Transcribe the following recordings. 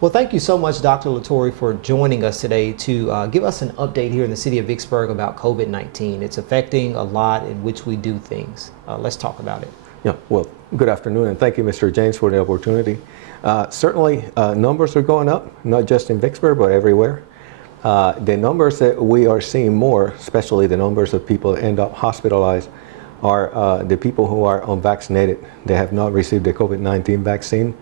Well, thank you so much, Dr. Latorre, for joining us today to give us an update here in the city of Vicksburg about COVID-19. It's affecting a lot in which we do things. Let's talk about it. Yeah, well, good afternoon, and thank you, Mr. James, for the opportunity. Certainly, numbers are going up, not just in Vicksburg, but everywhere. The numbers that we are seeing more, especially the numbers of people that end up hospitalized, are the people who are unvaccinated. They have not received the COVID-19 vaccine.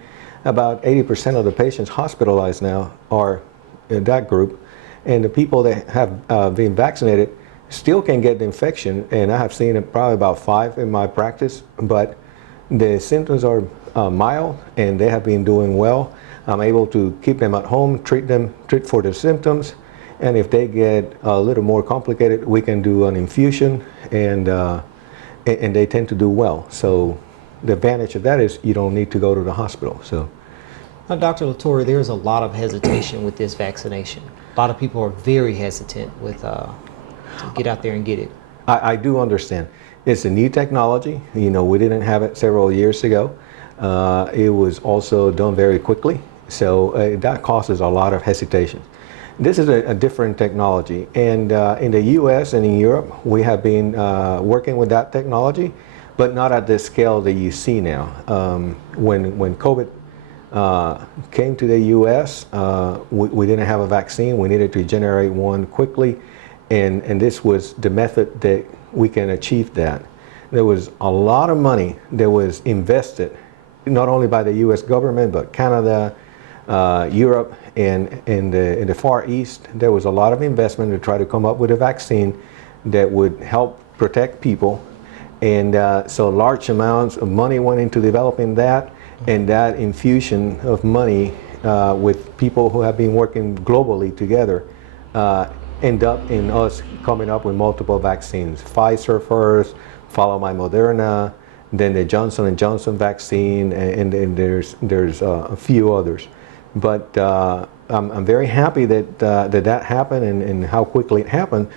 About 80% of the patients hospitalized now are in that group, and the people that have been vaccinated still can get the infection, and I have seen it probably about 5 in my practice, but the symptoms are mild and they have been doing well. I'm able to keep them at home, treat for the symptoms, and if they get a little more complicated, we can do an infusion, and they tend to do well. So the advantage of that is you don't need to go to the hospital. So, now, Dr. Latorre, there's a lot of hesitation with this vaccination. A lot of people are very hesitant with to get out there and get it. I do understand. It's a new technology. You know, we didn't have it several years ago. It was also done very quickly, so that causes a lot of hesitation. This is a different technology, and in the U.S. and in Europe, we have been working with that technology, but not at the scale that you see now. When COVID came to the U.S., we didn't have a vaccine. We needed to generate one quickly, and this was the method that we can achieve that. There was a lot of money that was invested, not only by the U.S. government, but Canada, Europe, and in the Far East. There was a lot of investment to try to come up with a vaccine that would help protect people. And so large amounts of money went into developing that, and that infusion of money with people who have been working globally together end up in us coming up with multiple vaccines. Pfizer first, followed by Moderna, then the Johnson & Johnson vaccine, and then there's a few others. But I'm very happy that that happened and how quickly it happened,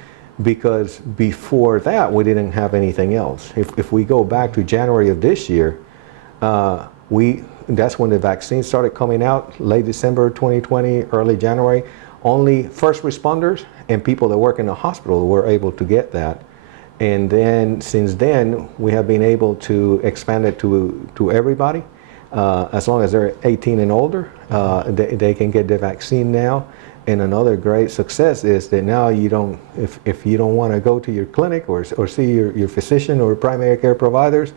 because before that we didn't have anything else. If we go back to January of this year, that's when the vaccine started coming out, late December 2020, early January. Only first responders and people that work in the hospital were able to get that. And then since then, we have been able to expand it to everybody. As long as they're 18 and older, they can get the vaccine now. And another great success is that now you don't, if you don't want to go to your clinic or see your physician or primary care providers,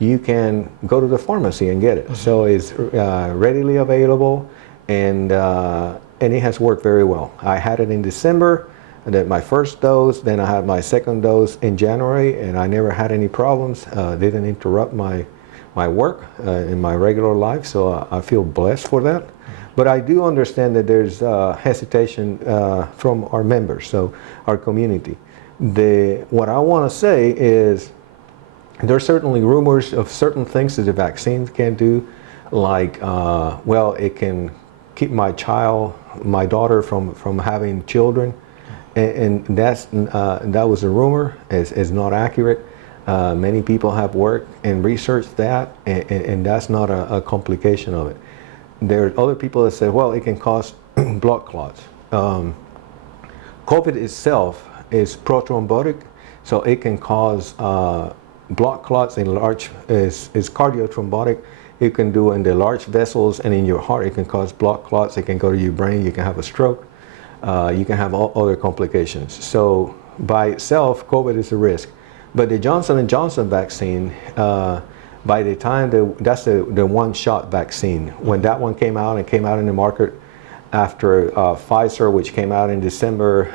you can go to the pharmacy and get it. So it's readily available, and it has worked very well. I had it in December, my first dose, then I had my second dose in January, and I never had any problems. Didn't interrupt my work in my regular life, so I feel blessed for that. But I do understand that there's hesitation from our members, so our community. What I want to say is there are certainly rumors of certain things that the vaccine can do, like, well, it can keep my daughter from having children, and that was a rumor. It's not accurate. Many people have worked and researched that, and that's not a complication of it. There are other people that say, well, it can cause blood clots. COVID itself is prothrombotic, so it can cause blood clots in large, is cardiothrombotic. It can do in the large vessels and in your heart. It can cause blood clots. It can go to your brain. You can have a stroke. You can have other complications. So by itself, COVID is a risk. But the Johnson & Johnson vaccine, by the time that's the one-shot vaccine. When that one came out and came out in the market after Pfizer, which came out in December,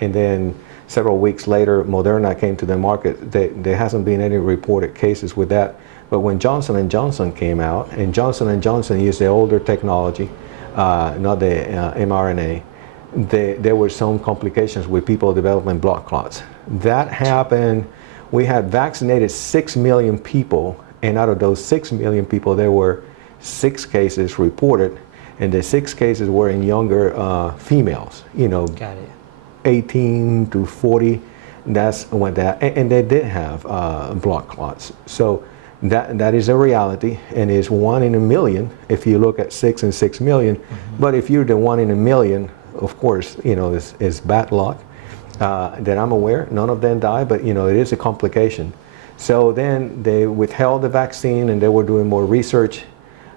and then several weeks later, Moderna came to the market. There hasn't been any reported cases with that. But when Johnson & Johnson came out, and Johnson & Johnson used the older technology, not the mRNA, there were some complications with people developing blood clots. That happened. We had vaccinated 6 million people, and out of those 6 million people, there were 6 cases reported, and the 6 cases were in younger females, 18 to 40. That's when that, and they did have blood clots. So That is a reality, and is 1 in a million if you look at 6 and 6 million. But if you're the 1 in a million, of course, is bad luck. That I'm aware, none of them die, but it is a complication. So then they withheld the vaccine, and they were doing more research,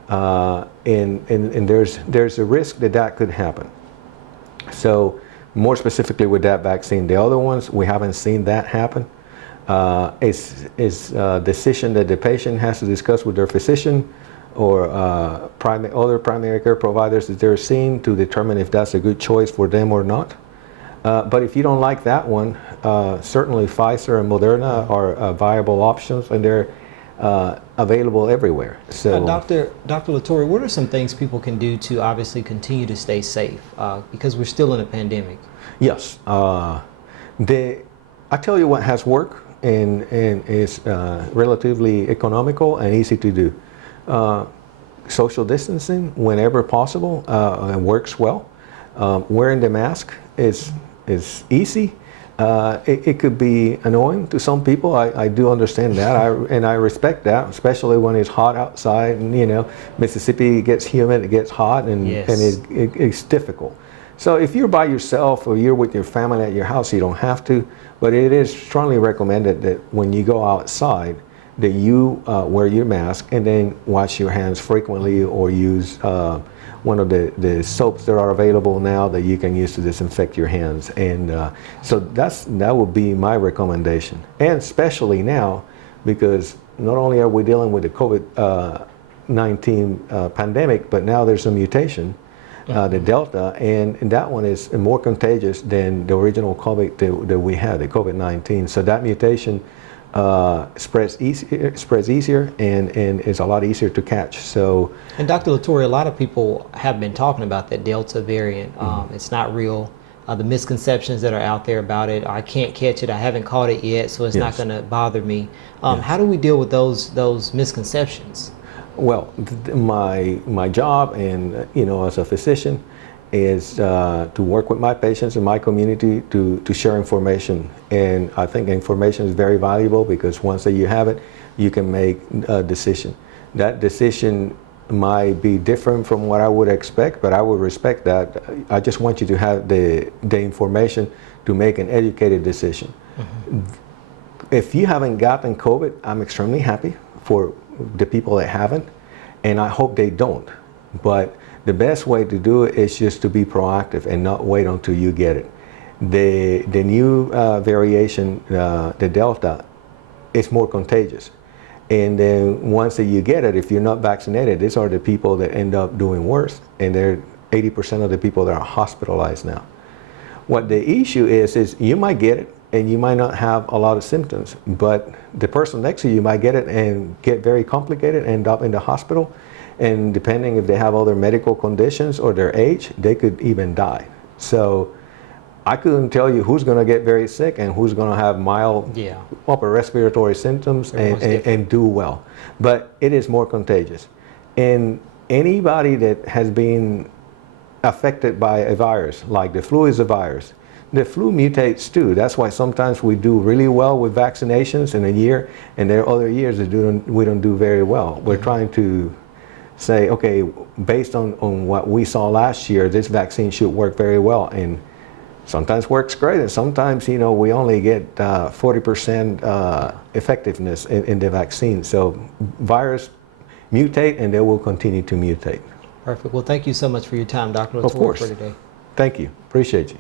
and there's a risk that could happen. So more specifically with that vaccine, the other ones we haven't seen that happen. It's a decision that the patient has to discuss with their physician or other primary care providers that they're seeing to determine if that's a good choice for them or not. But if you don't like that one, certainly Pfizer and Moderna are viable options, and they're available everywhere. So, Dr. Latorre, what are some things people can do to obviously continue to stay safe because we're still in a pandemic? Yes, I tell you what has worked and is relatively economical and easy to do. Social distancing whenever possible works well. Wearing the mask is easy. It could be annoying to some people. I do understand that, and I respect that, especially when it's hot outside. And Mississippi gets humid, it gets hot, and it's difficult. So if you're by yourself or you're with your family at your house, you don't have to. But it is strongly recommended that when you go outside, that you wear your mask and then wash your hands frequently, or use one of the soaps that are available now that you can use to disinfect your hands. And so that would be my recommendation. And especially now, because not only are we dealing with the COVID-19 pandemic, but now there's a mutation, the Delta, and that one is more contagious than the original COVID that we had, the COVID-19. So that mutation spreads easier and is a lot easier to catch. So, and Dr. Latorre, a lot of people have been talking about that Delta variant. It's not real. The misconceptions that are out there about it, I can't catch it, I haven't caught it yet, so it's not going to bother me. How do we deal with those misconceptions? Well, my job, and as a physician, is to work with my patients and my community to share information. And I think information is very valuable, because once that you have it, you can make a decision. That decision might be different from what I would expect, but I would respect that. I just want you to have the information to make an educated decision. If you haven't gotten COVID, I'm extremely happy for the people that haven't, and I hope they don't. But the best way to do it is just to be proactive and not wait until you get it. The new variation, the Delta, is more contagious. And then once that you get it, if you're not vaccinated, these are the people that end up doing worse, and they're 80% of the people that are hospitalized now. What the issue is you might get it and you might not have a lot of symptoms, but the person next to you might get it and get very complicated, end up in the hospital, and depending if they have other medical conditions or their age, they could even die. So I couldn't tell you who's going to get very sick and who's going to have mild upper respiratory symptoms and do well. But it is more contagious. And anybody that has been affected by a virus, like the flu is a virus, the flu mutates too. That's why sometimes we do really well with vaccinations in a year, and there are other years that we don't do very well. We're trying to say, okay, based on what we saw last year, this vaccine should work very well. And sometimes works great, and sometimes, we only get 40% effectiveness in the vaccine. So virus mutate, and they will continue to mutate. Perfect. Well, thank you so much for your time, Dr. Latorre, Of course. for today. Thank you. Appreciate you.